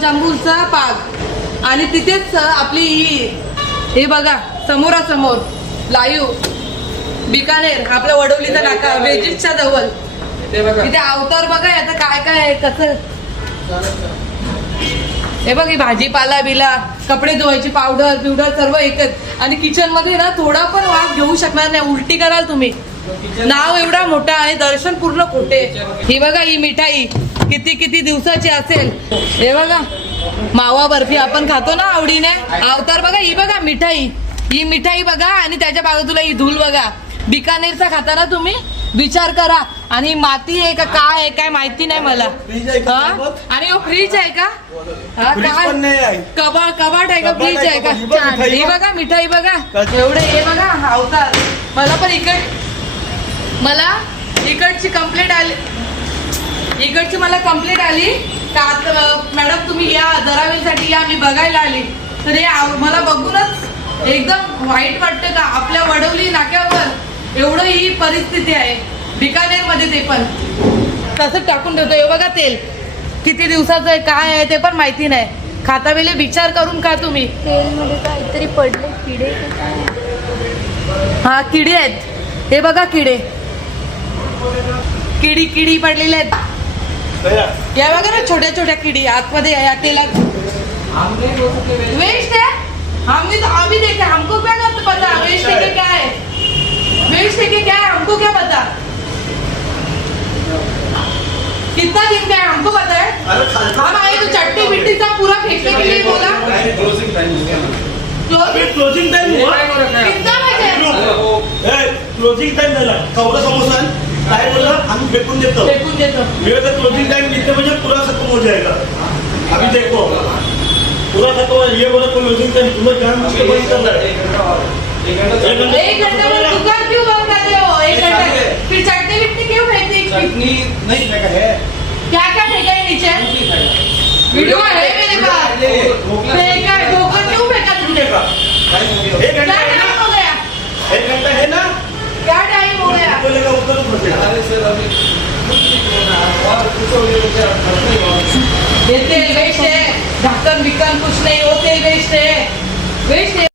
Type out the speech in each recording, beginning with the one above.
जांभूळचा पाक आणि तिथेच आपली ही हे बघा समोरासमोर लाईव्ह बिकानेर आपल्या वडवलीचा नाका वेजिसच्या जवळ. इथे अवतार बघा आता काय काय आहे कसं? हे बघ ही भाजीपाला बिला कपडे धुवायची पावडर बिवडर सर्व एकच. आणि किचनमध्ये ना थोडा पण वास घेऊ शकणार नाही उलटी कराल तुम्ही. नाव एवढा मोठा आणि दर्शन पूर्ण खोटे. ही बघा ही मिठाई. किती किती दिवसाची असेल. हे बघा. मावा बर्फी आपण खातो ना आवडीने? अवतार बघा ही बघा मिठाई. ही मिठाई बघा आणि त्याच्या बाजूला ही धूल बघा. बिकानेरचा खाता ना तुम्ही? विचार करा. आणि माती आहे का काय आहे काय माहिती नाही मला? आणि फ्रीज आहे का? हा, कबा कबाट आहे का? फ्रीज आहे, का? ही बघ मिठाई बघ. एवढे हे बघा अवतार. मला पण इकड मला इकडची कंप्लेंट आली इकडची मला कंप्लेंट आली. का आता, मॅडम तुम्ही या दरावीसाठी या मी बघायला आली. तर हे मला बघूनच एकदम वाईट वाटतं का आपल्या वडवली नाक्यावर एवढं ही परिस्थिती आहे. बिकानेरमध्ये ते पण. तसंच टाकून ठेवतो हे बघा तेल. किती दिवसाचं आहे काय आहे ते पण माहिती नाही. खाता वेळी विचार करून खा तुम्ही. तेलमध्ये काहीतरी पडले किडे का हा किडे आहेत. हे बघा किडे. किडी किडी पडलेले आहेत. कया? या बघा ना छोट्या छोट्या किडी आतमध्ये या तेलात वेस्ट है हमने तो अभी देखा हमको क्या पता? वेस्ट है कि क्या है? वेस्ट है कि क्या है? हमको क्या पता? कितना दिन का है? हमको पता है। हम आए तो चट्टी मिट्टी सब पूरा फेंकने के लिए बोला। क्लोजिंग क्लोजिंग टाइम हुआ। कितना बजे? ए, क्लोजिंग टाइम झाला कवरा समोसा? काय बोला आम्ही फेकून देतो. फेकून देतो. मेरे का क्लोजिंग टाइम इतने बजे पूरा खत्म हो जाएगा अभी देखो पूरा खत्म हो ये बोला क्लोजिंग टाइम तुम्हें जान मुझको बंद कर रहा है एक घंटे- एक घंटे में दुकान क्यों बंद कर रहे हो? एक घंटे फिर चटनी विटनी क्यों फेंकती चटनी नहीं फेंका है। क्या क्या फेंका है नीचे? वीडियो है मेरे पास। फेंका है। ढोकर क्यों फेंका तुमने? एक क्या घंटा है टाइम ना हो गया एक घंटा है ना क्या टाइम हो गया बोलेगा उधर फंसेगा अरे सर अभी और कुछ हो गया ये तेल वेस्ट है ढक्कन विक्कन कुछ नहीं वो तेल वेस्ट है वेस्ट है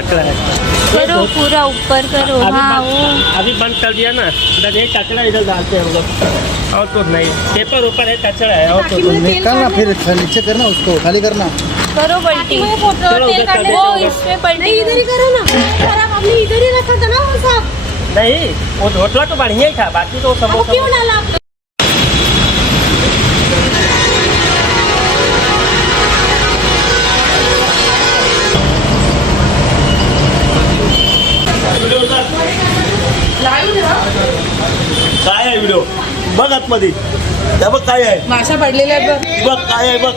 टकरा है। करो पूरा ऊपर करो। अभी हाँ बंद- वो अभी बंद कर दिया ना। बस ये कचरा इधर डालते हैं हम लोग। और कुछ नहीं। पेपर ऊपर है कचरा है और कुछ नहीं। करना फिर नीचे करना उसको खाली करना। करो पलटी वो। इसमें पलटी इधर ही करो ना। खराब हमने इधर ही रखा था ना वो सब। नहीं वो ढोटला तो बढ़िया ही था बाकी तो समोसा क्यों डाला बघ आतमध्ये त्या बघ काय आहे. माशा पडलेल्या आहेत बघ. बघ काय आहे बघ.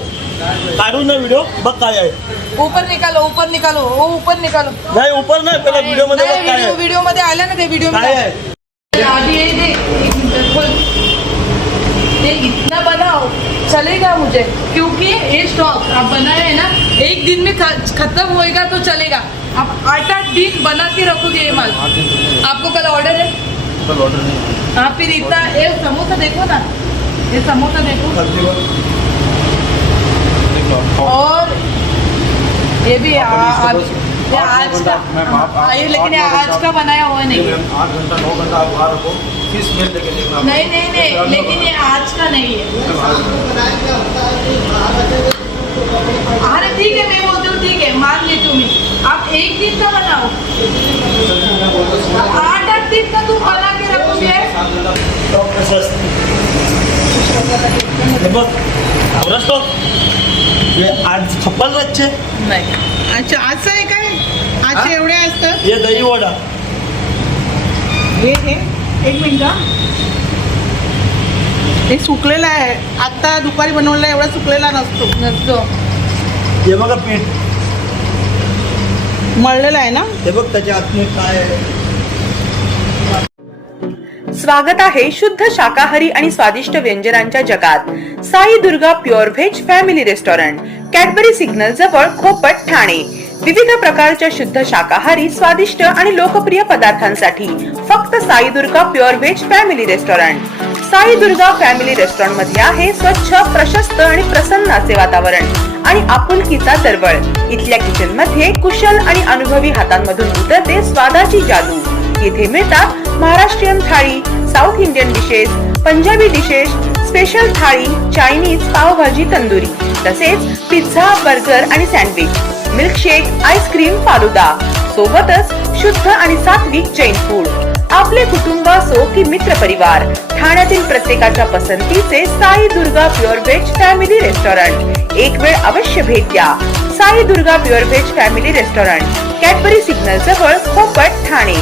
काढून ना व्हिडिओ बघ काय आहे. ऊपर निकालो ऊपर निकालो. ओ ऊपर निकालो. नाही उपर नाही पहिला व्हिडिओ मध्ये बघ काय व्हिडिओ आहे व्हिडिओ मध्ये आलं ना ते व्हिडिओ काय आहे? अभी ये दे एक मिनट खोल. ये इतना बनाओ. चलेगा मुझे? क्योंकि ये स्टॉक आप बनाए हैं ना एक दिन में ख- खत्म होएगा तो चलेगा. आप आठ आठ दिन बना के रखोगे ये माल. आपको कल ऑर्डर है। हाँ फिर इतना ये समोसा देखो ना ये समोसा देखो। और ये भी आ, आज का हाँ, ये लेकिन आज का बनाया हुआ नहीं। आठ घंटा नौ घंटा आप बाहर रखो। नहीं नहीं नहीं लेकिन ये आज का नहीं है। अरे ठीक है मैं बोलती हूँ ठीक है मान लेती हूँ मैं। आप एक दिन का बनाओ। आठ आठ का के बघ आवरा स्टॉक आज खप्पल नहीं. अच्छा असं आहे काय? आजचे एवढे असतं हे दही वडा. हे हे. एक मिनिट हा. हे सुकलेलं आहे. आता दुपारी बनवलेला एवढा सुकलेला नसतो. नसतो. हे बघा पीठ. मळलेला आहे ना? हे बघ त्याच्या आतमध्ये काय आहे. स्वागत आहे शुद्ध शाकाहारी आणि स्वादिष्ट व्यंजनांच्या जगात. Sai Durga pure veg family restaurant Cadbury signal जवळ खोपट ठाणे. विविध प्रकारच्या शुद्ध शाकाहारी स्वादिष्ट आणि लोकप्रिय पदार्थांसाठी फक्त Sai Durga pure veg family restaurant. Sai Durga family रेस्टॉरंटमध्ये आहे स्वच्छ प्रशस्त आणि प्रसन्न असे वातावरण. आणि आपुलकीचा दरवळ इथल्या किचनमध्ये कुशल आणि अनुभवी हातांमधून उतरते स्वादाची जादू. येथे मिळतात Maharashtrian thali south Indian dishes Punjabi dishes special thali Chinese pav bhaji tandoori तसेच पिझ्झा बर्गर आणि sandwich milkshake ice cream falooda. सोबतच शुद्ध आणि सात्विक जैन फूड आपले कुटुंब असो की मित्र परिवार. ठाण्यातील प्रत्येकाच्या पसंतीचे Sai Durga pure veg family restaurant. एक वेळ अवश्य भेट द्या. Sai Durga pure veg family restaurant Cadbury signal जवळ खोपट ठाणे.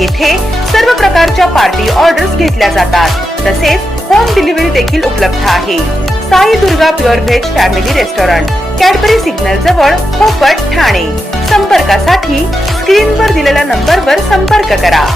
येथे सर्व प्रकारच्या पार्टी ऑर्डर्स घेतल्या जातात. तसेच होम डिलिव्हरी देखील उपलब्ध आहे. Sai Durga pure veg family restaurant Cadbury signal जवळ खोपट ठाणे. संपर्कासाठी स्क्रीनवर दिलेल्या नंबरवर संपर्क करा.